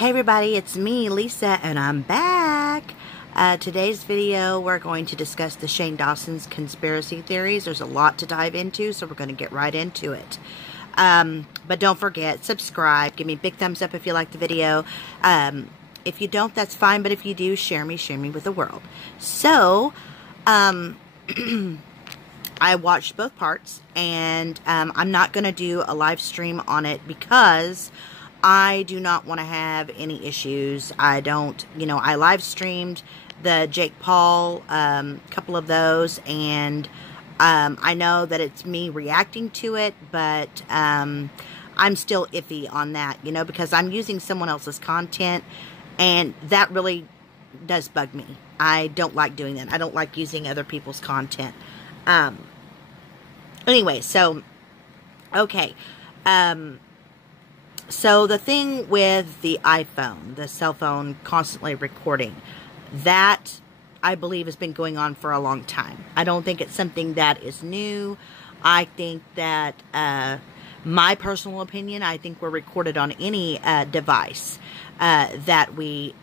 Hey everybody, it's me, Lisa, and I'm back. Today's video, we're going to discuss the Shane Dawson's conspiracy theories. There's a lot to dive into, so we're going to get right into it. But don't forget, subscribe. Give me a big thumbs up if you like the video. If you don't, that's fine, but if you do, share me with the world. So, I watched both parts, and I'm not going to do a live stream on it because I do not want to have any issues. I don't, I live streamed the Jake Paul, couple of those, and I know that it's me reacting to it, but I'm still iffy on that, because I'm using someone else's content, and that really does bug me. I don't like doing that. I don't like using other people's content. Anyway, so, okay, so the thing with the iPhone, the cell phone constantly recording, that I believe has been going on for a long time. I don't think it's something that is new. I think that, my personal opinion, I think we're recorded on any device that we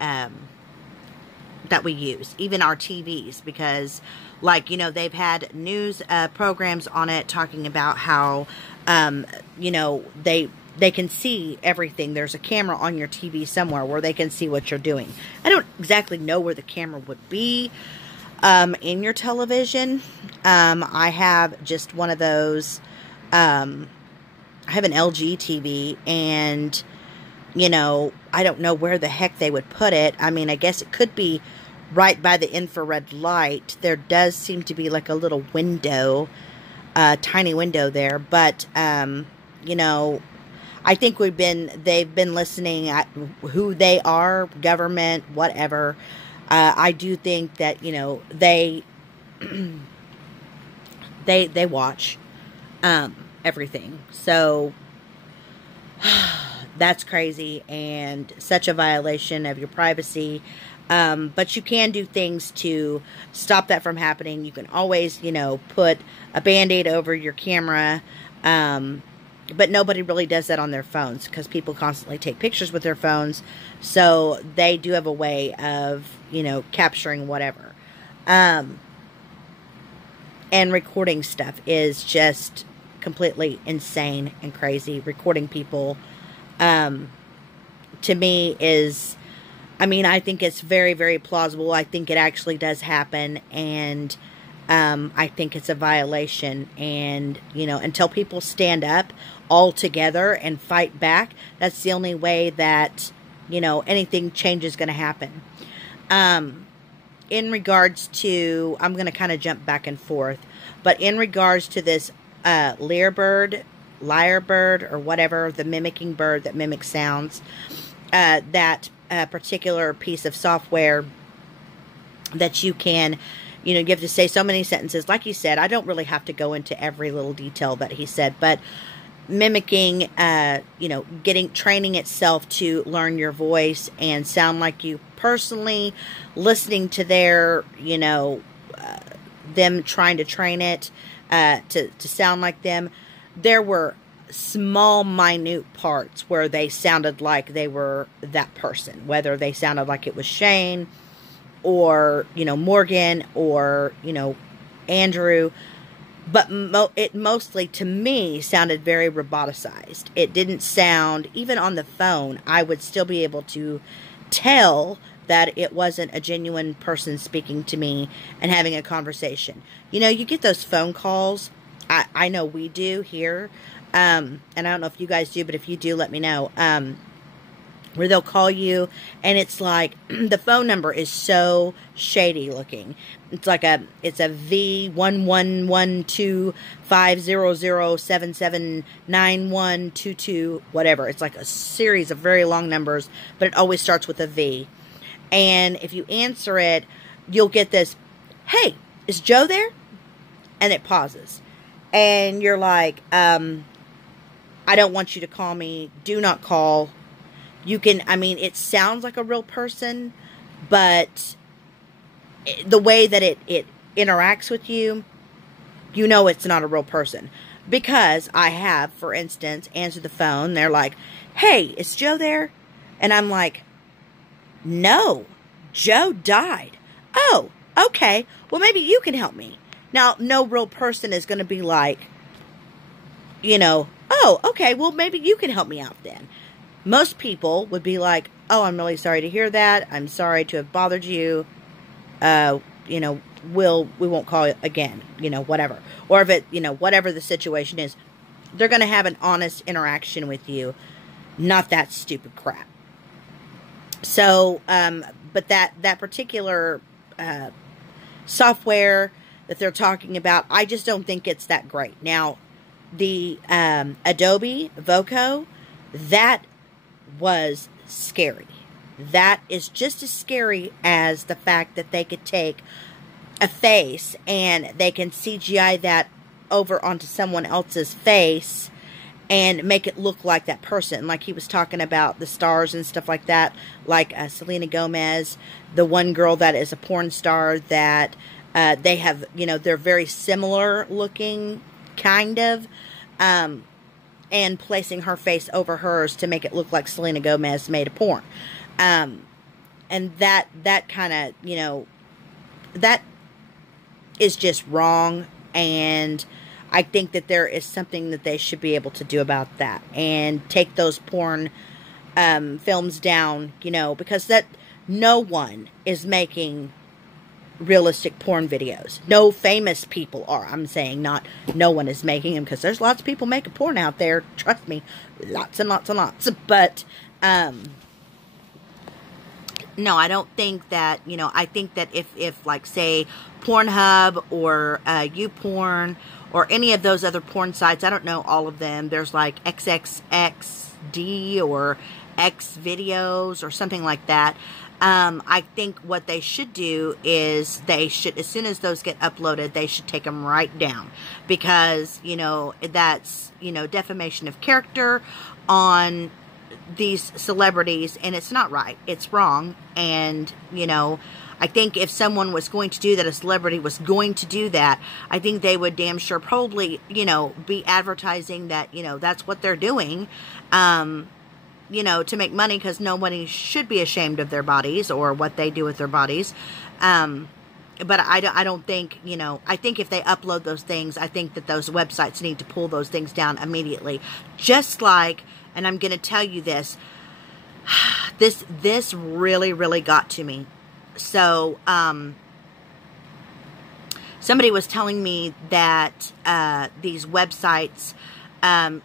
use, even our TVs, because, like, they've had news programs on it talking about how, they can see everything. There's a camera on your TV somewhere where they can see what you're doing. I don't exactly know where the camera would be in your television. I have just one of those. I have an LG TV, and, I don't know where the heck they would put it. I mean, I guess it could be right by the infrared light. There does seem to be like a little window, tiny window there, but, I think they've been listening at who they are, government, whatever. I do think that, they watch, everything. So, that's crazy and such a violation of your privacy. But you can do things to stop that from happening. You can always, put a Band-Aid over your camera, but nobody really does that on their phones because people constantly take pictures with their phones. So they do have a way of, capturing whatever. And recording stuff is just completely insane and crazy. Recording people, to me is, I think it's very, very plausible. I think it actually does happen. And I think it's a violation, and, until people stand up all together and fight back, that's the only way that, anything change is going to happen. In regards to, I'm going to kind of jump back and forth, but in regards to this lyrebird, or whatever, the mimicking bird that mimics sounds, that particular piece of software that you can, you have to say so many sentences. Like he said, I don't really have to go into every little detail that he said, but mimicking, training itself to learn your voice and sound like you personally, listening to their, them trying to train it, to sound like them. There were small, minute parts where they sounded like they were that person, whether they sounded like it was Shane, or, Morgan, or, Andrew, but it mostly, to me, sounded very roboticized. It didn't sound, even on the phone, I would still be able to tell that it wasn't a genuine person speaking to me and having a conversation. You get those phone calls, I know we do here, and I don't know if you guys do, but if you do, let me know, where they'll call you, and it's like, the phone number is so shady looking. It's like it's a V1112500779122, whatever. It's like a series of very long numbers, but it always starts with a V. And if you answer it, you'll get this, "Hey, is Joe there?" And it pauses. And you're like, I don't want you to call me. Do not call. You can, it sounds like a real person, but the way that it interacts with you, it's not a real person. Because I have, for instance, answered the phone. They're like, "Hey, is Joe there?" And I'm like, No, Joe died. Oh, okay. Well, maybe you can help me. Now, no real person is going to be like, you know, oh, okay, well, maybe you can help me out then. Most people would be like, oh, I'm really sorry to hear that. I'm sorry to have bothered you. You know, we won't call it again, you know, whatever. Or if it, you know, whatever the situation is, they're going to have an honest interaction with you. Not that stupid crap. So, but that particular software that they're talking about, I just don't think it's that great. Now, the Adobe Voco, that was scary. That is just as scary as the fact that they could take a face and they can CGI that over onto someone else's face and make it look like that person. Like he was talking about the stars and stuff like that, like Selena Gomez, the one girl that is a porn star that they have, you know, they're very similar looking, kind of, and placing her face over hers to make it look like Selena Gomez made a porn. And that kind of, you know, that is just wrong, and I think that there is something that they should be able to do about that, and take those porn films down, you know, because that no one is making realistic porn videos. No famous people are. I'm saying not no one is making them, because there's lots of people making porn out there. Trust me, lots and lots and lots. But no, I don't think that, you know, I think that if like, say, Pornhub or YouPorn or any of those other porn sites, I don't know all of them, there's like XXXD or X videos or something like that. I think what they should do is they should, as soon as those get uploaded, they should take them right down, because, you know, that's, you know, defamation of character on these celebrities, and it's not right. It's wrong. And, you know, I think if someone was going to do that, a celebrity was going to do that, I think they would damn sure probably, you know, be advertising that, you know, that's what they're doing, you know, to make money, because nobody should be ashamed of their bodies or what they do with their bodies. But I don't think, you know, I think if they upload those things, I think that those websites need to pull those things down immediately. Just like, and I'm going to tell you this, this really, really got to me. So, somebody was telling me that, these websites,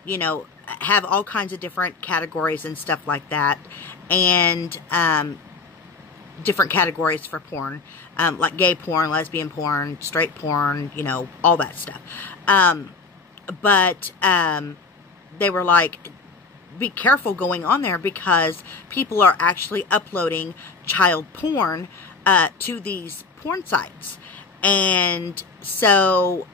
you know, have all kinds of different categories and stuff like that. And, different categories for porn, like gay porn, lesbian porn, straight porn, you know, all that stuff. But they were like, be careful going on there, because people are actually uploading child porn to these porn sites. And so,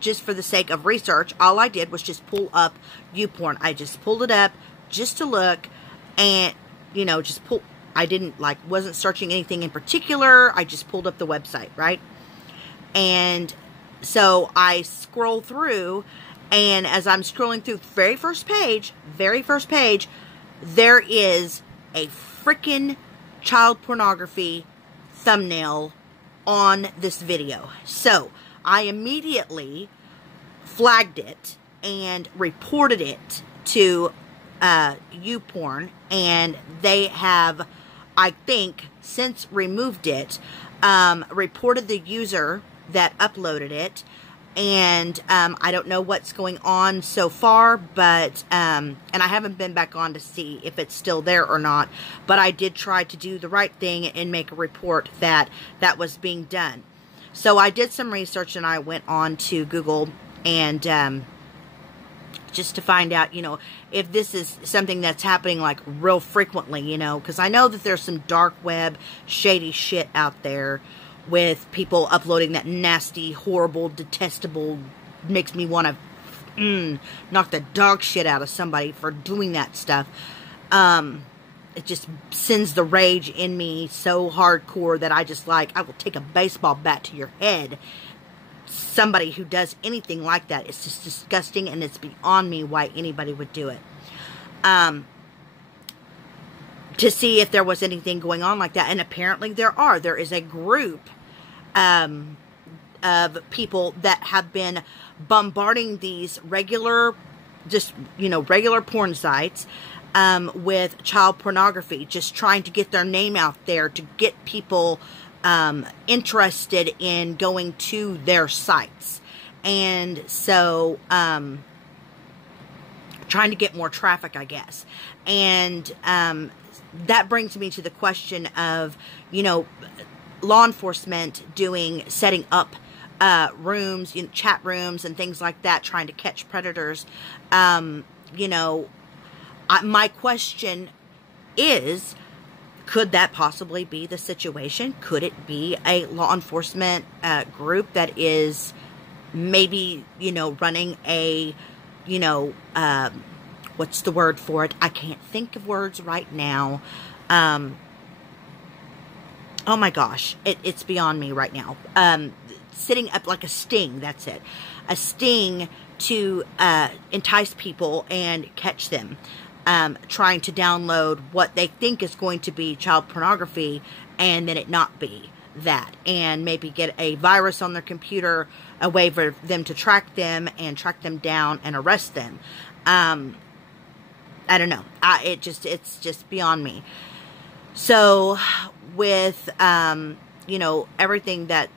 just for the sake of research, all I did was just pull up YouPorn. I just pulled it up just to look, and, you know, just pull. I didn't, like, wasn't searching anything in particular. I just pulled up the website, right? And so I scroll through, and as I'm scrolling through the very first page, there is a freaking child pornography thumbnail on this video. So I immediately flagged it and reported it to YouPorn, and they have, I think, since removed it, reported the user that uploaded it, and I don't know what's going on so far, but, and I haven't been back on to see if it's still there or not, but I did try to do the right thing and make a report that that was being done. So I did some research, and I went on to Google, and just to find out, you know, if this is something that's happening, like, real frequently, you know, because I know that there's some dark web, shady shit out there with people uploading that nasty, horrible, detestable, makes me want to knock the dog shit out of somebody for doing that stuff. It just sends the rage in me so hardcore that I just, like, I will take a baseball bat to your head. Somebody who does anything like that, it's just disgusting, and it's beyond me why anybody would do it. to see if there was anything going on like that. And apparently there is a group of people that have been bombarding these regular porn sites with child pornography, just trying to get their name out there, to get people interested in going to their sites. And so trying to get more traffic, I guess. And that brings me to the question of, law enforcement setting up rooms, chat rooms and things like that, trying to catch predators. My question is, could that possibly be the situation? Could it be a law enforcement group that is maybe, running a, what's the word for it? I can't think of words right now. Oh my gosh, it's beyond me right now. Setting up like a sting, that's it. A sting to entice people and catch them. Trying to download what they think is going to be child pornography, and then it not be that. And maybe get a virus on their computer, a way for them to track them and track them down and arrest them. I don't know. It's just beyond me. So with, everything that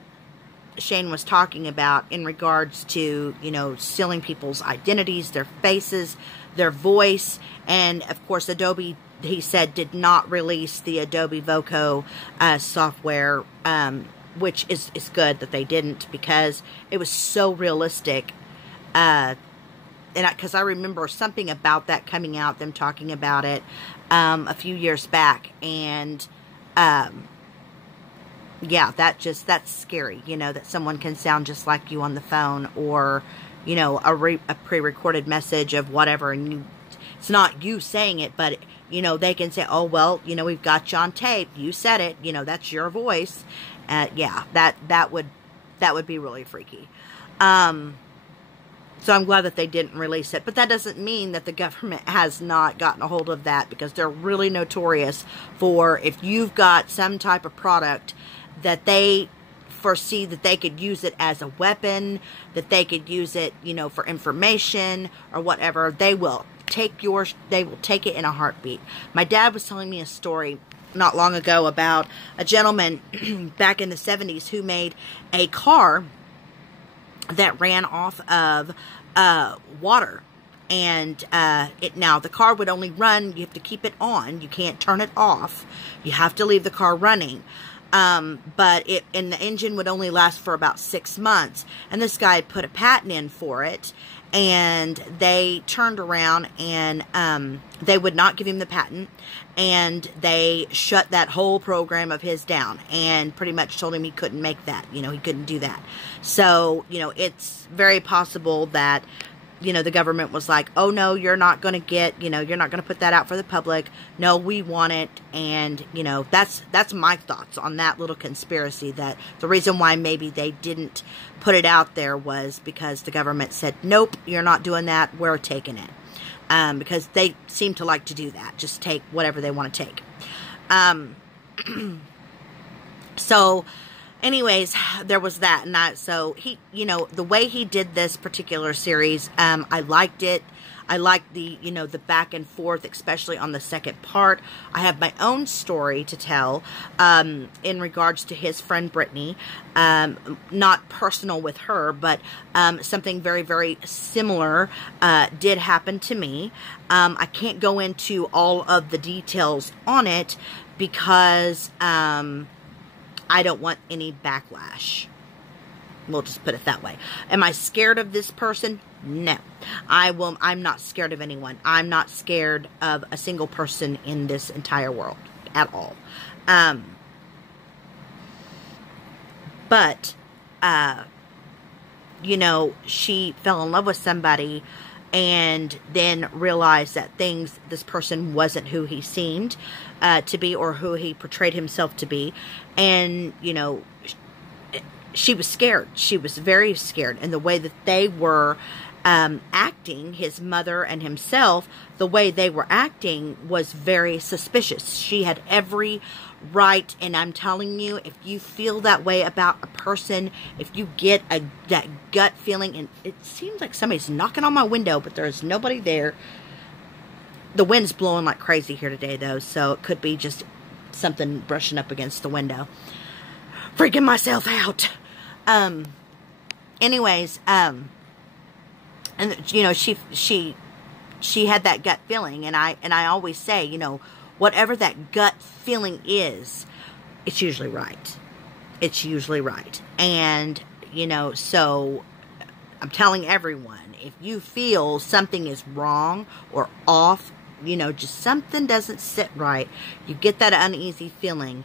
Shane was talking about in regards to, stealing people's identities, their faces, their voice, and of course Adobe, he said, did not release the Adobe Voco software, which is good that they didn't, because it was so realistic. Because I remember something about that coming out, them talking about it a few years back, and yeah, that's scary, that someone can sound just like you on the phone, or, a pre-recorded message of whatever, and it's not you saying it, but, they can say, oh, well, we've got you on tape, you said it, that's your voice. Yeah, that would be really freaky. So I'm glad that they didn't release it. But that doesn't mean that the government has not gotten a hold of that, because they're really notorious for, if you've got some type of product that they foresee that they could use it as a weapon, that they could use it, for information or whatever, they will take it in a heartbeat. My dad was telling me a story not long ago about a gentleman back in the 70s who made a car that ran off of water. And now the car would only run, you have to keep it on, you can't turn it off, you have to leave the car running. But the engine would only last for about 6 months. And this guy had put a patent in for it, and they turned around and they would not give him the patent, and they shut that whole program of his down and pretty much told him he couldn't make that, he couldn't do that. So, it's very possible that, the government was like, oh no, you're not going to get, you're not going to put that out for the public. No, we want it. And, that's my thoughts on that little conspiracy, that the reason why maybe they didn't put it out there was because the government said, nope, you're not doing that. We're taking it. Because they seem to like to do that. Just take whatever they want to take. So, anyways, there was that. And so he, the way he did this particular series, I liked it. I liked the, the back and forth, especially on the second part. I have my own story to tell, in regards to his friend Brittany. Not personal with her, but, something very, very similar, did happen to me. I can't go into all of the details on it because, I don't want any backlash. We'll just put it that way. Am I scared of this person? No. I'm not scared of anyone. I'm not scared of a single person in this entire world at all. But, she fell in love with somebody and then realized that this person wasn't who he seemed to be, or who he portrayed himself to be. And, she was scared. She was very scared. And the way that they were acting, his mother and himself, the way they were acting was very suspicious. She had every right, and I'm telling you, if you feel that way about a person, if you get that gut feeling, and it seems like somebody's knocking on my window, but there's nobody there. The wind's blowing like crazy here today, though, so it could be just something brushing up against the window. Freaking myself out. Anyways, and you know, she had that gut feeling, and I always say, you know, whatever that gut feeling is, it's usually right. It's usually right. And, you know, so I'm telling everyone, if you feel something is wrong or off, you know, just something doesn't sit right, you get that uneasy feeling,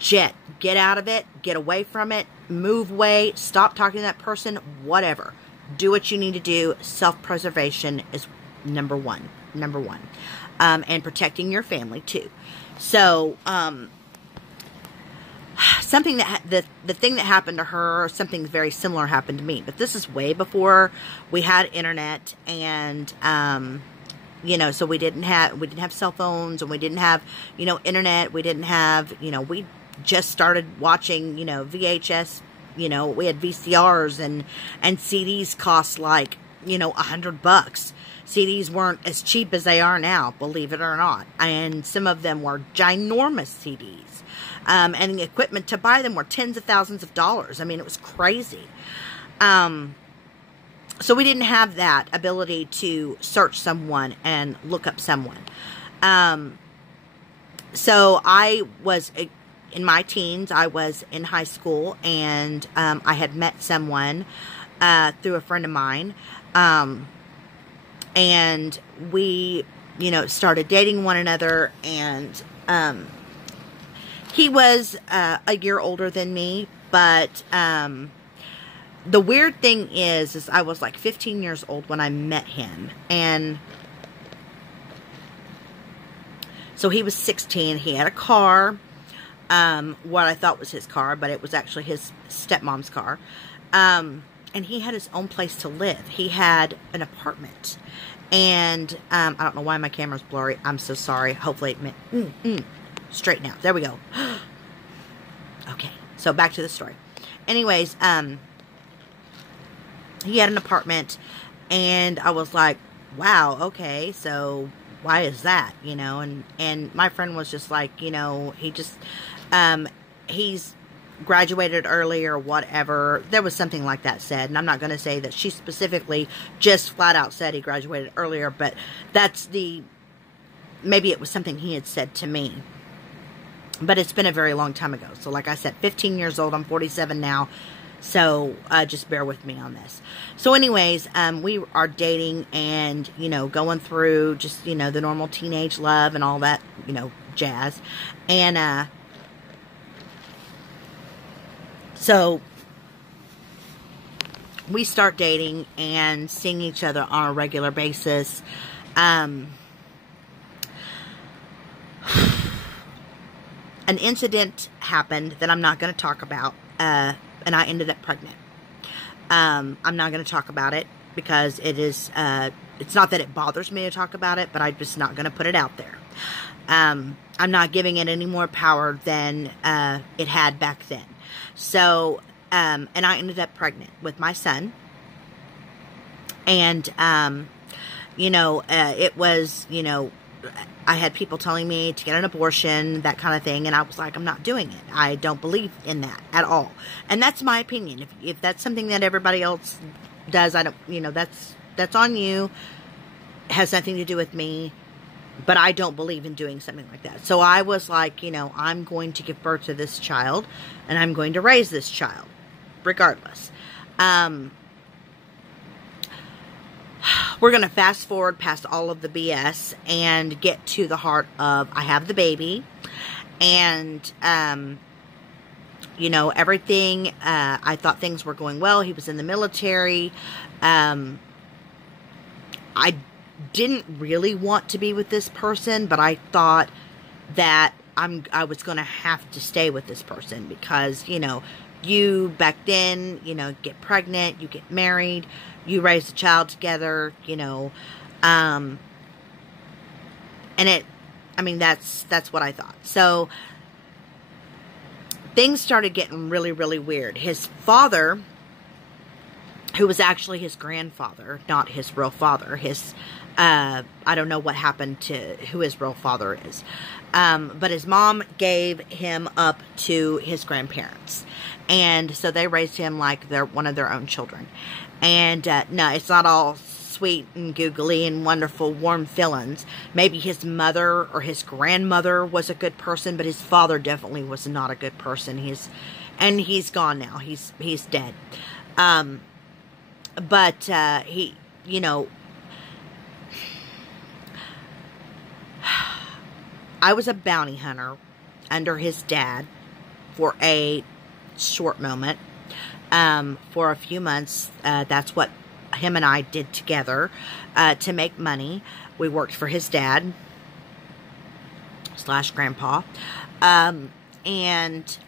get out of it, get away from it, move away, stop talking to that person, whatever. Do what you need to do. Self-preservation is number one. And protecting your family too. So, something that, the thing that happened to her, something very similar happened to me. But this is way before we had internet, and, you know, so we didn't have cell phones, and we didn't have, you know, internet. We didn't have, you know, we just started watching, you know, VHS, you know, we had VCRs, and CDs cost like, you know, $100. CDs weren't as cheap as they are now, believe it or not. And some of them were ginormous CDs. And the equipment to buy them were tens of thousands of dollars. I mean, it was crazy. So we didn't have that ability to search someone and look up someone. So I was, in my teens, I was in high school, and I had met someone through a friend of mine. And we, you know, started dating one another, and he was a year older than me, but the weird thing is I was like 15 years old when I met him, and so he was 16. He had a car, what I thought was his car, but it was actually his stepmom's car. And he had his own place to live. He had an apartment. And I don't know why my camera's blurry. I'm so sorry. Hopefully it straighten out. There we go. Okay. So back to the story. Anyways, he had an apartment. And I was like, wow, okay. So why is that? You know, and my friend was just like, you know, he just, he's graduated early or whatever. There was something like that said, and I'm not going to say that she specifically just flat out said he graduated earlier, but that's maybe it was something he had said to me, but it's been a very long time ago. So like I said, 15 years old, I'm 47 now, so just bear with me on this. So anyways, we are dating, and, you know, going through just, you know, the normal teenage love and all that, you know, jazz, and so we start dating and seeing each other on a regular basis. An incident happened that I'm not going to talk about, and I ended up pregnant. I'm not going to talk about it because it is, it's not that it bothers me to talk about it, but I'm just not going to put it out there. I'm not giving it any more power than it had back then. So, and I ended up pregnant with my son, and, you know, it was, you know, I had people telling me to get an abortion, that kind of thing, and I was like, I'm not doing it. I don't believe in that at all. And that's my opinion. If that's something that everybody else does, I don't, you know, that's on you. It has nothing to do with me. But I don't believe in doing something like that. So I was like, you know, I'm going to give birth to this child, and I'm going to raise this child, regardless. We're going to fast forward past all of the BS and get to the heart of, I have the baby, and, you know, everything, I thought things were going well. He was in the military. I didn't really want to be with this person, but I thought that I was going to have to stay with this person because, you know, you back then, you know, get pregnant, you get married, you raised a child together, you know, and that's what I thought. So things started getting really, really weird. His father, who was actually his grandfather, not his real father, I don't know what happened to who his real father is. But his mom gave him up to his grandparents. And so they raised him like they're one of their own children. And no, it's not all sweet and googly and wonderful, warm feelings. Maybe his mother or his grandmother was a good person, but his father definitely was not a good person. He's gone now. He's dead. But he, you know, I was a bounty hunter under his dad for a short moment, for a few months. That's what him and I did together, to make money. We worked for his dad / grandpa. And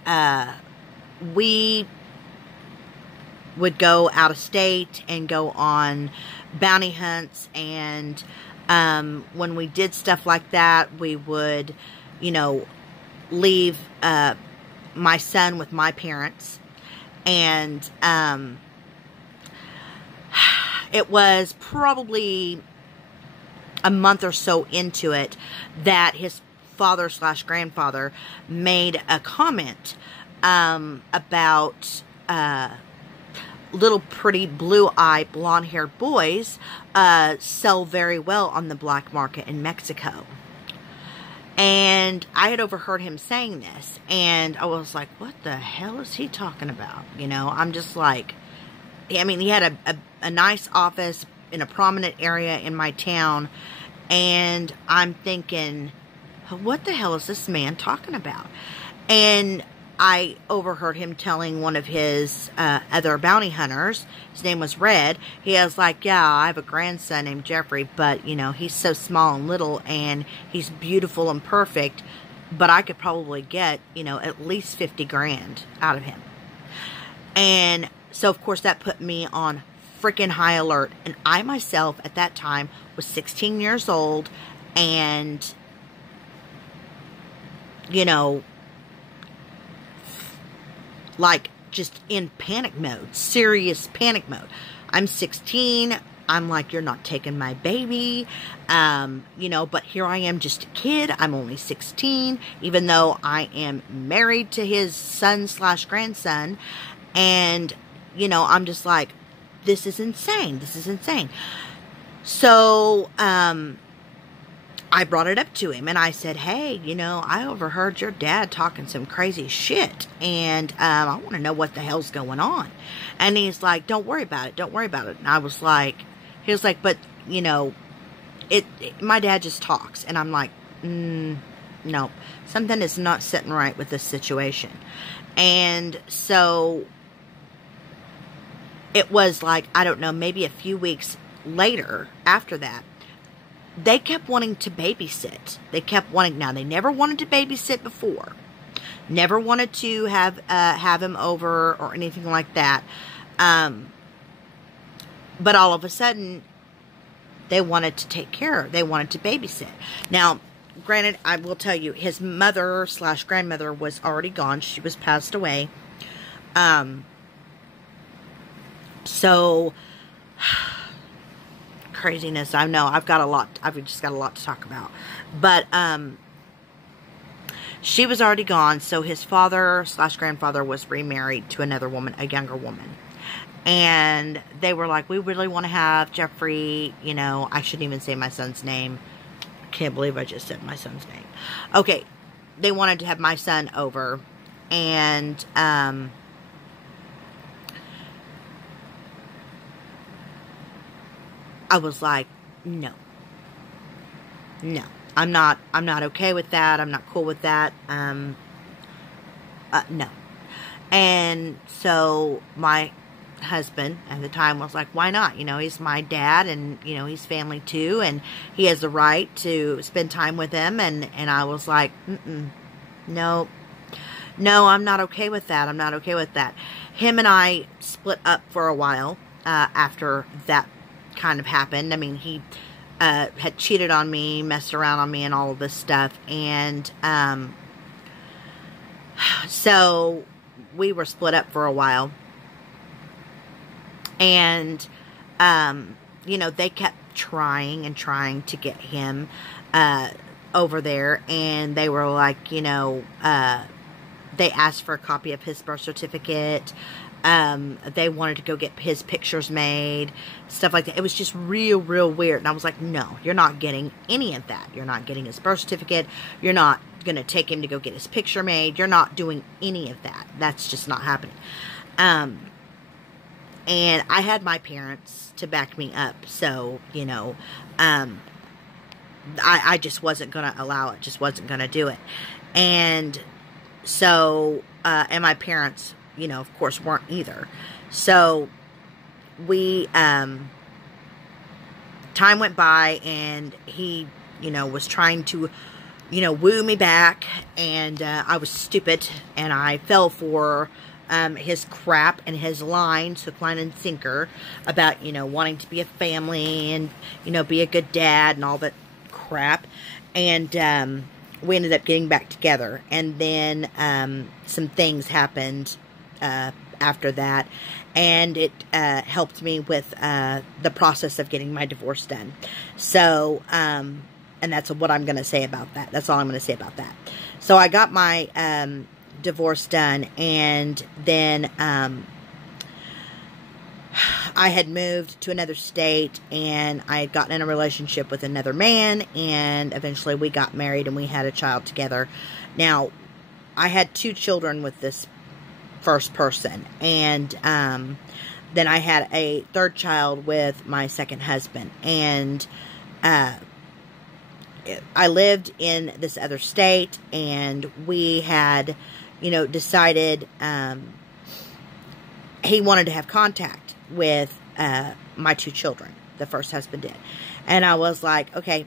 we would go out of state and go on bounty hunts. And when we did stuff like that, we would, you know, leave my son with my parents. And it was probably a month or so into it that his father / grandfather made a comment about little pretty blue-eyed blonde-haired boys sell very well on the black market in Mexico. And I had overheard him saying this, and I was like, what the hell is he talking about? You know, I'm just like, I mean, he had a nice office in a prominent area in my town, and I'm thinking, what the hell is this man talking about? And I overheard him telling one of his other bounty hunters, his name was Red, he was like, yeah, I have a grandson named Jeffrey, but, you know, he's so small and little, and he's beautiful and perfect, but I could probably get, you know, at least 50 grand out of him. And so, of course, that put me on freaking high alert, and I myself, at that time, was 16 years old, and, you know, like, just in panic mode, serious panic mode. I'm 16, I'm like, you're not taking my baby, you know, but here I am, just a kid, I'm only 16, even though I am married to his son / grandson, and, you know, I'm just like, this is insane, this is insane. So, I brought it up to him, and I said, hey, you know, I overheard your dad talking some crazy shit, and I want to know what the hell's going on. And he's like, don't worry about it, don't worry about it. And I was like, he was like, but, you know, my dad just talks. And I'm like, no, something is not sitting right with this situation. And so it was like, I don't know, maybe a few weeks later after that, they kept wanting to babysit. They kept wanting, now they never wanted to babysit before. Never wanted to have him over or anything like that. But all of a sudden, they wanted to take care, they wanted to babysit. Now, granted, I will tell you, his mother / grandmother was already gone. She was passed away. So, craziness. I know, I've just got a lot to talk about. But, she was already gone, so his father / grandfather was remarried to another woman, a younger woman. And they were like, we really want to have Jeffrey, you know, I shouldn't even say my son's name. I can't believe I just said my son's name. Okay, they wanted to have my son over, and, I was like, no, I'm not okay with that. I'm not cool with that. No. And so my husband at the time was like, why not? You know, he's my dad, and, you know, he's family too, and he has the right to spend time with him. And I was like, no, I'm not okay with that. I'm not okay with that. Him and I split up for a while. after that kind of happened. I mean, he had cheated on me, messed around on me, and all of this stuff. And so we were split up for a while. And, you know, they kept trying and trying to get him over there. And they were like, you know, they asked for a copy of his birth certificate. They wanted to go get his pictures made, stuff like that. It was just real weird. And I was like, no, you're not getting any of that. You're not getting his birth certificate. You're not going to take him to go get his picture made. You're not doing any of that. That's just not happening. And I had my parents to back me up. So, you know, I just wasn't going to allow it. Just wasn't going to do it. And so, and my parents, you know, of course, weren't either. So, we, time went by, and he, you know, was trying to, you know, woo me back, and I was stupid, and I fell for his crap and his lines, hook, line, and sinker, about, you know, wanting to be a family, and, you know, be a good dad, and all that crap. And we ended up getting back together, and then some things happened after that, and it helped me with the process of getting my divorce done. So, and that's what I'm going to say about that. That's all I'm going to say about that. So I got my divorce done, and then I had moved to another state, and I had gotten in a relationship with another man, and eventually we got married, and we had a child together. Now, I had 2 children with this first person, and then I had a third child with my second husband, and I lived in this other state, and we had, you know, decided he wanted to have contact with my 2 children. The first husband did. And I was like, okay,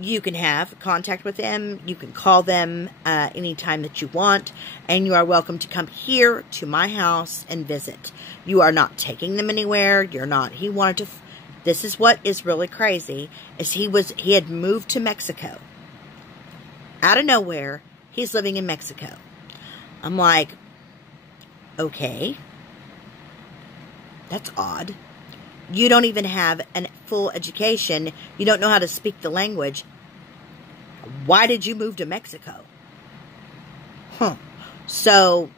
you can have contact with them. You can call them anytime that you want. And you are welcome to come here to my house and visit. You are not taking them anywhere. You're not. He wanted to... This is what is really crazy, is he had moved to Mexico. Out of nowhere, he's living in Mexico. I'm like, okay, that's odd. You don't even have a full education. You don't know how to speak the language. Why did you move to Mexico? So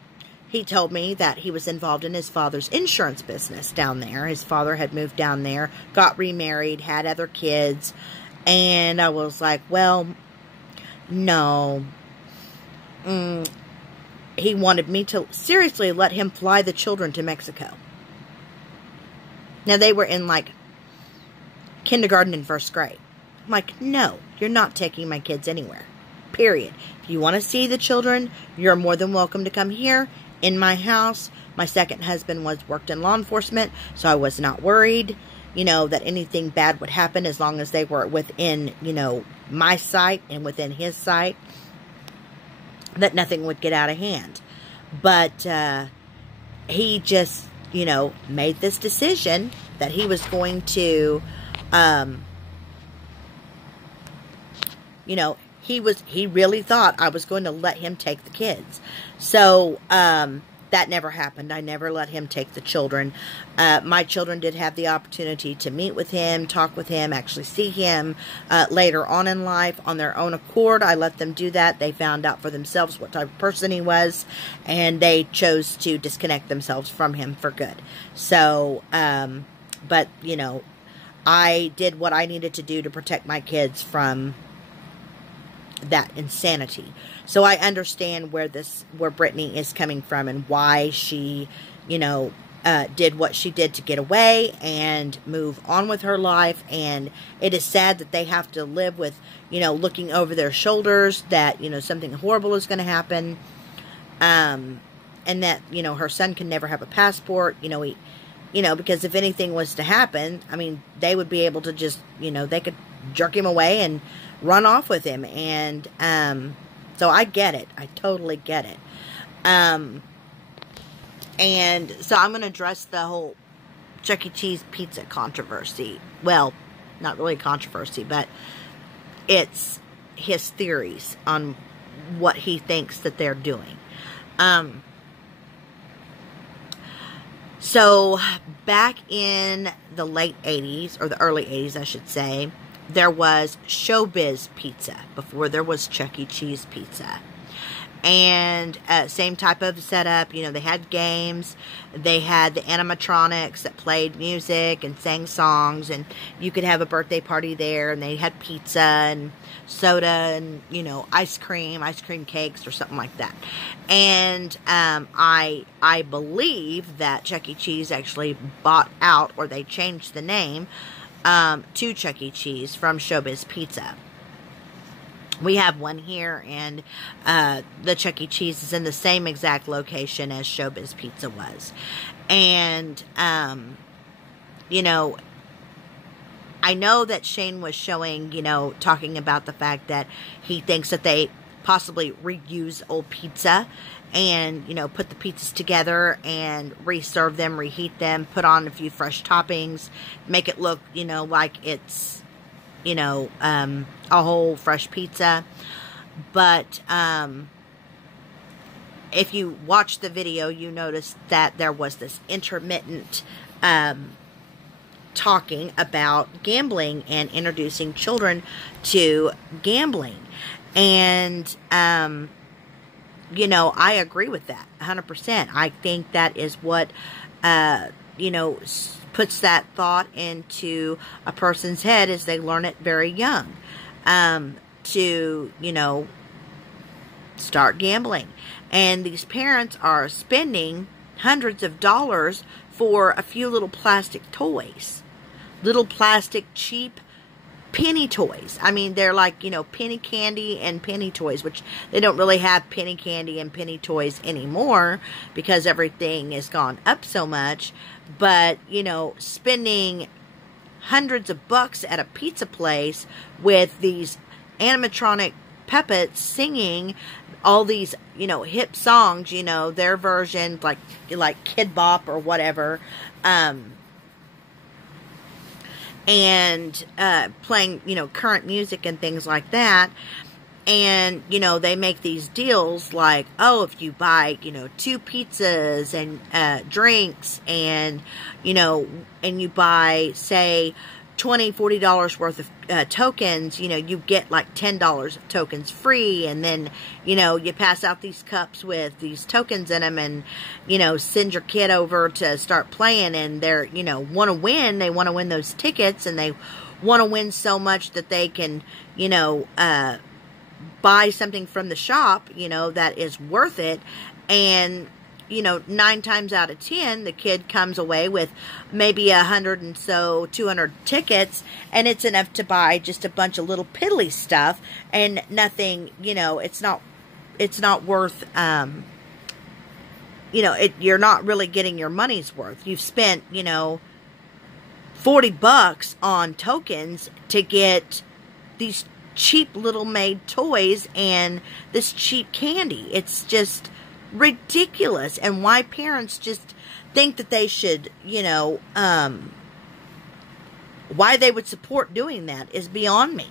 he told me that he was involved in his father's insurance business down there. His father had moved down there, got remarried, had other kids. And I was like, well, no. He wanted me to seriously let him fly the children to Mexico. Now, they were in, like, kindergarten and first grade. I'm like, no, you're not taking my kids anywhere. Period. If you want to see the children, you're more than welcome to come here in my house. My second husband worked in law enforcement, so I was not worried, you know, that anything bad would happen as long as they were within, you know, my sight and within his sight, that nothing would get out of hand. But he just, you know, made this decision that he was going to, you know, he really thought I was going to let him take the kids. So, that never happened. I never let him take the children. My children did have the opportunity to meet with him, talk with him, actually see him later on in life on their own accord. I let them do that. They found out for themselves what type of person he was, and they chose to disconnect themselves from him for good. So, but, you know, I did what I needed to do to protect my kids from that insanity. So I understand where Brittany is coming from and why she, you know, did what she did to get away and move on with her life. And it is sad that they have to live with, you know, looking over their shoulders that, you know, something horrible is going to happen. And that, you know, her son can never have a passport, you know, because if anything was to happen, I mean, they would be able to just, you know, they could jerk him away and run off with him. And, so I get it. I totally get it. And so I'm going to address the whole Chuck E. Cheese pizza controversy. Well, not really controversy, but it's his theories on what he thinks that they're doing. So back in the late 80s, or the early 80s, I should say, there was Showbiz Pizza before there was Chuck E. Cheese Pizza. And same type of setup. You know, they had games. They had the animatronics that played music and sang songs. And you could have a birthday party there. And they had pizza and soda and, you know, ice cream cakes or something like that. And I believe that Chuck E. Cheese actually bought out, or they changed the name to Chuck E. Cheese from Showbiz Pizza. We have one here, and the Chuck E. Cheese is in the same exact location as Showbiz Pizza was. And, you know, I know that Shane was showing, you know, talking about the fact that he thinks that they possibly reuse old pizza and, you know, put the pizzas together and reserve them, reheat them, put on a few fresh toppings, make it look, you know, like it's, you know, a whole fresh pizza. But if you watch the video, you notice that there was this intermittent talking about gambling and introducing children to gambling. And, you know, I agree with that 100%. I think that is what, you know, puts that thought into a person's head as they learn it very young, to, you know, start gambling. And these parents are spending hundreds of dollars for a few little plastic toys. Little plastic, cheap penny toys. I mean, they're like, you know, penny candy and penny toys, which they don't really have penny candy and penny toys anymore because everything has gone up so much. But, you know, spending hundreds of bucks at a pizza place with these animatronic puppets singing all these, you know, hip songs, you know, their version, like Kid Bop or whatever, and playing, you know, current music and things like that. And, you know, they make these deals like, oh, if you buy, you know, 2 pizzas and drinks and, you know, and you buy, say, $20, $40 worth of tokens, you know, you get like $10 of tokens free. And then, you know, you pass out these cups with these tokens in them and, you know, send your kid over to start playing. And they're, you know, want to win. They want to win those tickets, and they want to win so much that they can, you know, buy something from the shop, you know, that is worth it. And, you know, 9 times out of 10, the kid comes away with maybe 100 and so 200 tickets, and it's enough to buy just a bunch of little piddly stuff and nothing, you know, it's not worth, you know, you're not really getting your money's worth. You've spent, you know, $40 on tokens to get these cheap little made toys and this cheap candy. It's just ridiculous. And why parents just think that they should, you know, why they would support doing that is beyond me.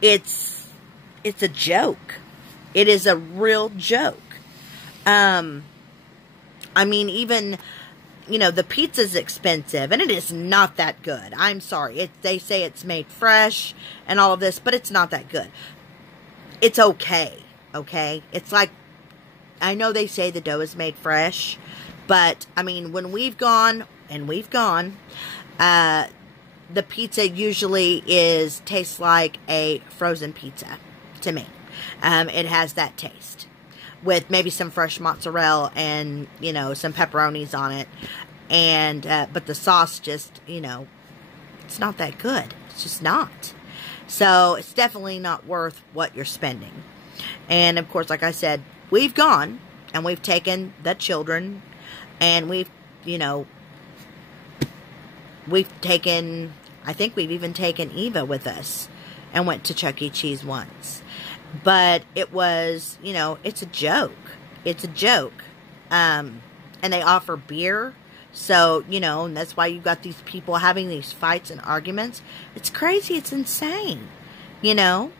It's a joke. It is a real joke. I mean, even, you know, the pizza's expensive, and it is not that good. I'm sorry. They say it's made fresh and all of this, but it's not that good. It's okay, okay? It's like, I know they say the dough is made fresh, but, I mean, when we've gone, and we've gone, the pizza usually tastes like a frozen pizza to me. It has that taste, with maybe some fresh mozzarella and, you know, some pepperonis on it. And, but the sauce just, you know, it's not that good. It's just not. So, it's definitely not worth what you're spending. And, of course, like I said, we've gone, and we've taken the children, and we've, you know, I think we've even taken Eva with us, and went to Chuck E. Cheese once. But it was, you know, it's a joke. It's a joke. And and they offer beer. So, you know, and that's why you got these people having these fights and arguments. It's crazy. It's insane. You know?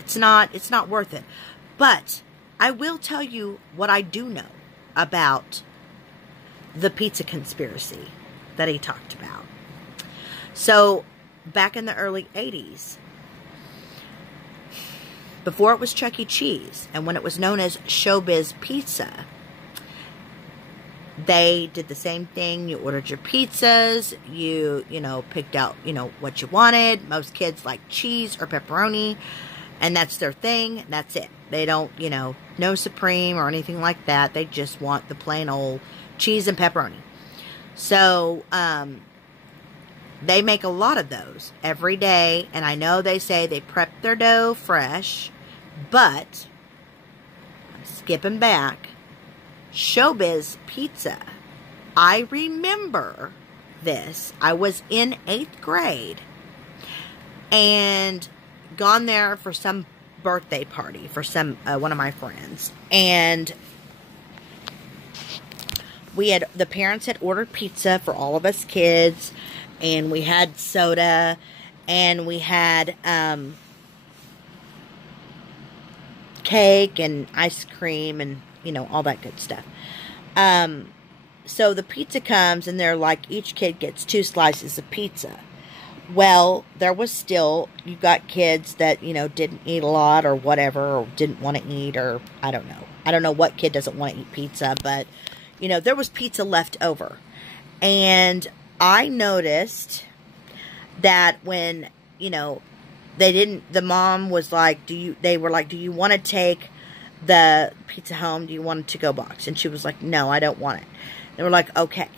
It's not worth it. But I will tell you what I do know about the pizza conspiracy that he talked about. So, back in the early 80s, before it was Chuck E. Cheese, and when it was known as Showbiz Pizza, they did the same thing. You ordered your pizzas, you know, picked out, you know, what you wanted. Most kids like cheese or pepperoni, and that's their thing. That's it. They don't, you know, no Supreme or anything like that. They just want the plain old cheese and pepperoni. So, they make a lot of those every day, and I know they say they prep their dough fresh, but, I'm skipping back, Showbiz Pizza. I remember this. I was in 8th grade and gone there for some birthday party for some one of my friends, and the parents had ordered pizza for all of us kids, and we had soda, and we had cake and ice cream and, you know, all that good stuff. So the pizza comes, and they're like, each kid gets 2 slices of pizza. Well, there was still, you got kids that, you know, didn't eat a lot or whatever, or didn't want to eat, or I don't know. I don't know what kid doesn't want to eat pizza, but, you know, there was pizza left over. And I noticed that when, you know, the mom was like, they were like, do you want to take the pizza home? Do you want a to-go box? And she was like, no, I don't want it. They were like, okay.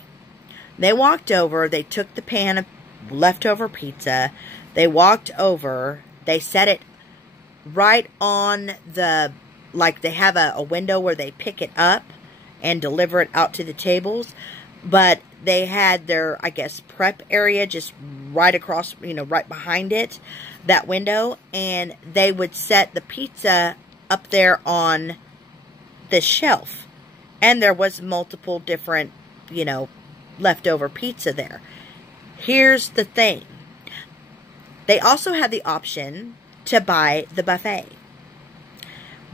They walked over, they took the pan of leftover pizza, they walked over, they set it right on the, like they have a window where they pick it up and deliver it out to the tables, but they had their, I guess, prep area just right across, you know, right behind it, that window, and they would set the pizza up there on the shelf, and there was multiple different, you know, leftover pizza there. Here's the thing. They also had the option to buy the buffet,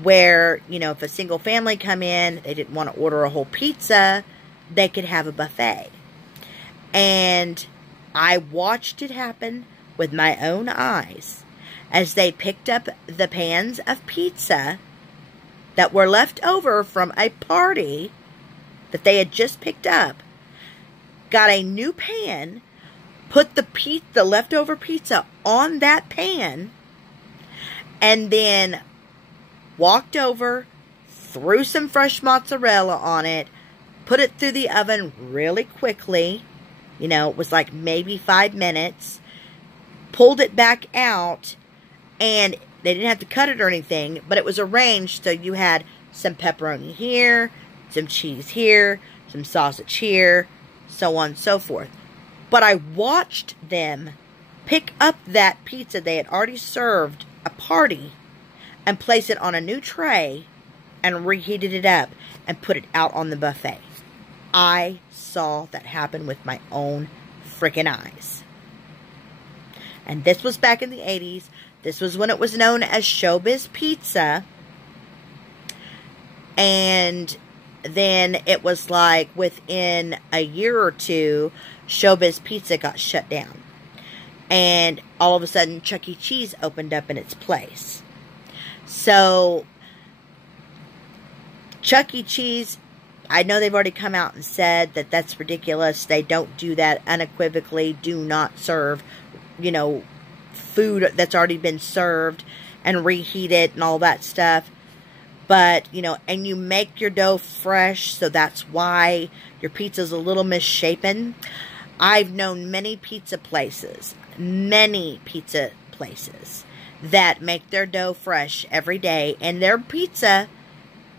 where, you know, if a single family come in, they didn't want to order a whole pizza, they could have a buffet. And I watched it happen with my own eyes as they picked up the pans of pizza that were left over from a party that they had just picked up, got a new pan, put the leftover pizza on that pan, and then walked over, threw some fresh mozzarella on it, put it through the oven really quickly. You know, it was like maybe 5 minutes. Pulled it back out, and they didn't have to cut it or anything, but it was arranged so you had some pepperoni here, some cheese here, some sausage here, so on and so forth. But I watched them pick up that pizza they had already served a party and place it on a new tray and reheated it up and put it out on the buffet. I saw that happen with my own freaking eyes. And this was back in the 80s. This was when it was known as Showbiz Pizza. And then it was like within a year or two, Showbiz Pizza got shut down. And all of a sudden, Chuck E. Cheese opened up in its place. So, Chuck E. Cheese, I know they've already come out and said that that's ridiculous. They don't do that unequivocally. Do not serve, you know, food that's already been served and reheat it and all that stuff. But, you know, and you make your dough fresh, so that's why your pizza's a little misshapen. I've known many pizza places that make their dough fresh every day, and their pizza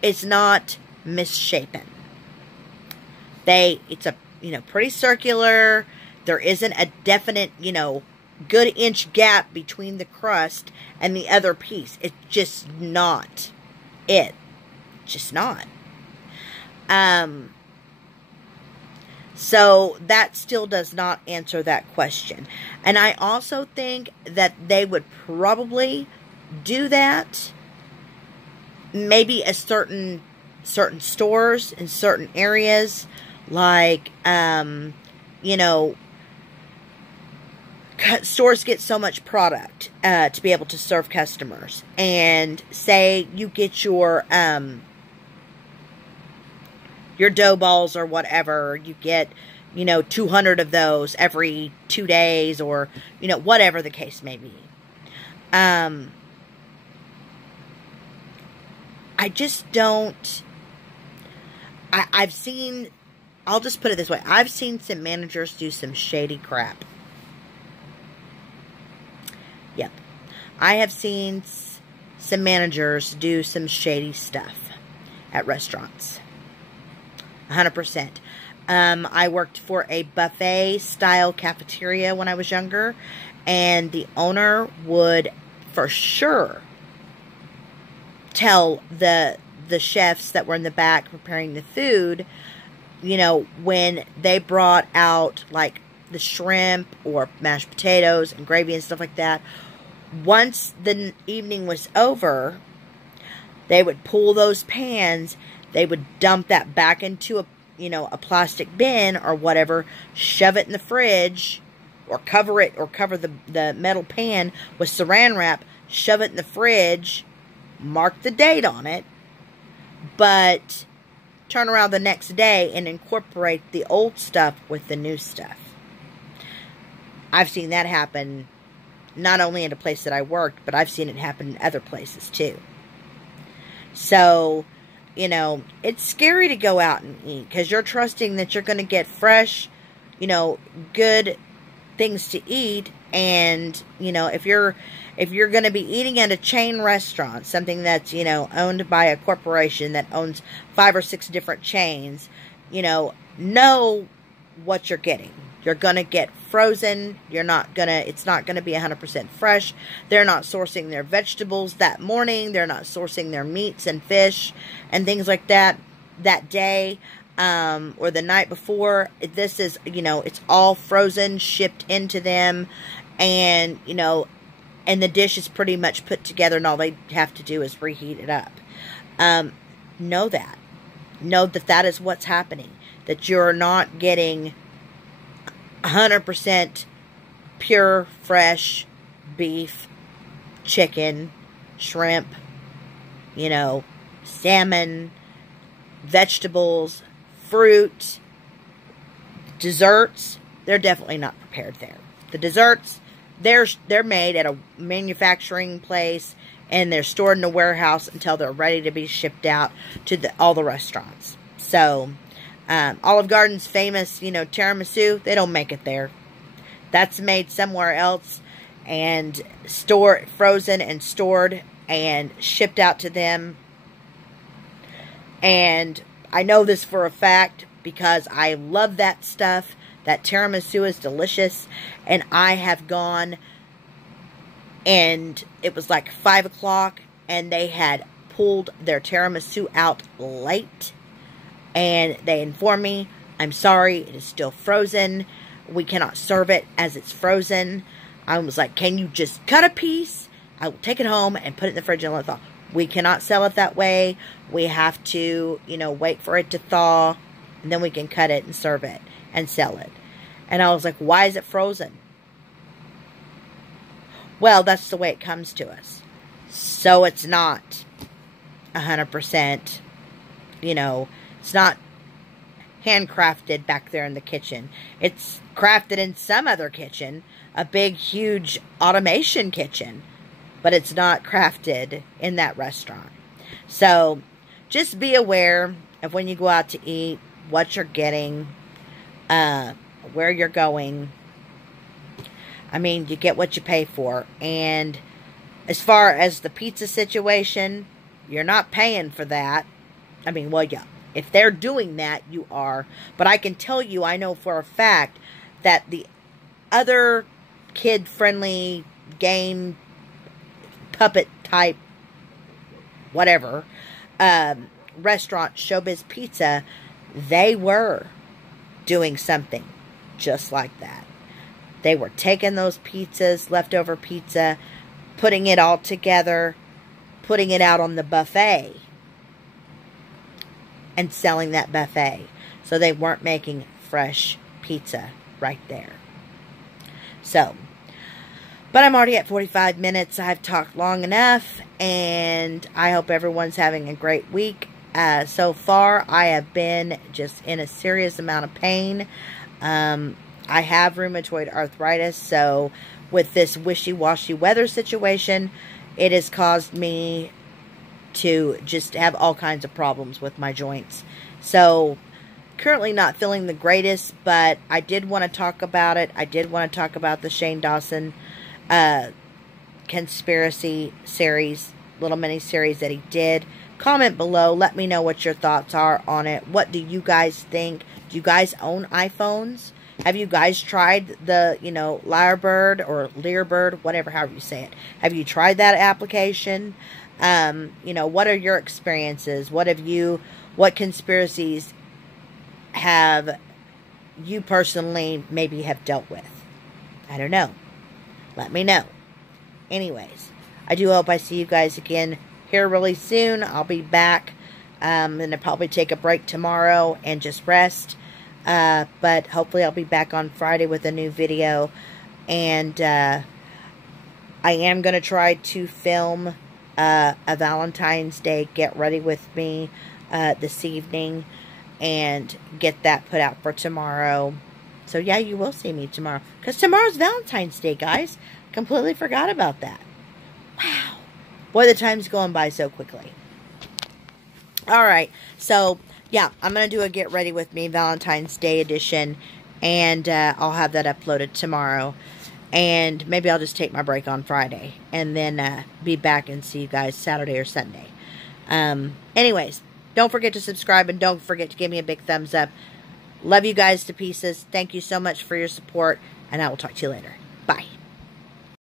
is not misshapen. It's a, you know, pretty circular. There isn't a definite, you know, good inch gap between the crust and the other piece. It's just not it. Just not. So that still does not answer that question. And I also think that they would probably do that maybe at certain stores in certain areas, like, you know, stores get so much product to be able to serve customers. And say you get your dough balls or whatever, you get, you know, 200 of those every 2 days, or, you know, whatever the case may be. I just don't, I've seen, I'll just put it this way, I've seen some managers do some shady crap. Yep. I have seen some managers do some shady stuff at restaurants. 100%. I worked for a buffet-style cafeteria when I was younger, and the owner would, for sure, tell the chefs that were in the back preparing the food, you know, when they brought out, like, the shrimp or mashed potatoes and gravy and stuff like that, once the evening was over, they would pull those pans, they would dump that back into a, you know, a plastic bin or whatever, shove it in the fridge, or cover it, or cover the metal pan with saran wrap, shove it in the fridge, mark the date on it, but turn around the next day and incorporate the old stuff with the new stuff. I've seen that happen not only in a place that I worked, but I've seen it happen in other places too. So, you know, it's scary to go out and eat, because you're trusting that you're going to get fresh, you know, good things to eat. And, you know, if you're going to be eating at a chain restaurant, something that's, you know, owned by a corporation that owns 5 or 6 different chains, you know what you're getting. You're going to get frozen. It's not going to be 100% fresh. They're not sourcing their vegetables that morning. They're not sourcing their meats and fish and things like that day, or the night before. This is, you know, it's all frozen, shipped into them, and, you know, and the dish is pretty much put together, and all they have to do is reheat it up. Know that. Know that that is what's happening. That you're not getting 100% pure, fresh beef, chicken, shrimp, you know, salmon, vegetables, fruit, desserts. They're definitely not prepared there. The desserts, they're made at a manufacturing place, and they're stored in a warehouse until they're ready to be shipped out to all the restaurants. So, Olive Garden's famous, you know, tiramisu, they don't make it there. That's made somewhere else and frozen and stored and shipped out to them. And I know this for a fact because I love that stuff. That tiramisu is delicious. And I have gone, and it was like 5 o'clock, and they had pulled their tiramisu out late. And they informed me, I'm sorry, it is still frozen. We cannot serve it as it's frozen. I was like, can you just cut a piece? I will take it home and put it in the fridge and let it thaw. We cannot sell it that way. We have to, you know, wait for it to thaw, and then we can cut it and serve it and sell it. And I was like, why is it frozen? Well, that's the way it comes to us. So it's not 100%, you know, it's not handcrafted back there in the kitchen. It's crafted in some other kitchen, a big, huge automation kitchen, but it's not crafted in that restaurant. So just be aware of when you go out to eat, what you're getting, where you're going. I mean, you get what you pay for. And as far as the pizza situation, you're not paying for that. I mean, well, yeah, if they're doing that, you are. But I can tell you, I know for a fact that the other kid-friendly game, puppet type, whatever, restaurant, Showbiz Pizza, they were doing something just like that. They were taking those pizzas, leftover pizza, putting it all together, putting it out on the buffet, and selling that buffet. So they weren't making fresh pizza right there. So, but I'm already at 45 minutes. I've talked long enough, and I hope everyone's having a great week. So far, I have been just in a serious amount of pain. I have rheumatoid arthritis, so with this wishy-washy weather situation, it has caused me to just have all kinds of problems with my joints. So, currently not feeling the greatest, but I did want to talk about it. I did want to talk about the Shane Dawson conspiracy series, little mini-series that he did. Comment below. Let me know what your thoughts are on it. What do you guys think? Do you guys own iPhones? Have you guys tried the, Lyrebird or Learbird, whatever, however you say it? Have you tried that application? What are your experiences? What conspiracies have you personally maybe have dealt with? I don't know. Let me know. Anyways, I do hope I see you guys again here really soon. I'll be back. And I'll probably take a break tomorrow and just rest. But hopefully I'll be back on Friday with a new video. And I am going to try to film a Valentine's Day Get Ready With Me this evening. And get that put out for tomorrow. So yeah, you will see me tomorrow. Because tomorrow's Valentine's Day, guys. Completely forgot about that. Wow. Boy, the time's going by so quickly. Alright, so yeah, I'm going to do a Get Ready With Me Valentine's Day edition, and I'll have that uploaded tomorrow, and maybe I'll just take my break on Friday, and then be back and see you guys Saturday or Sunday. Anyways, don't forget to subscribe, and don't forget to give me a big thumbs up. Love you guys to pieces. Thank you so much for your support, and I will talk to you later. Bye.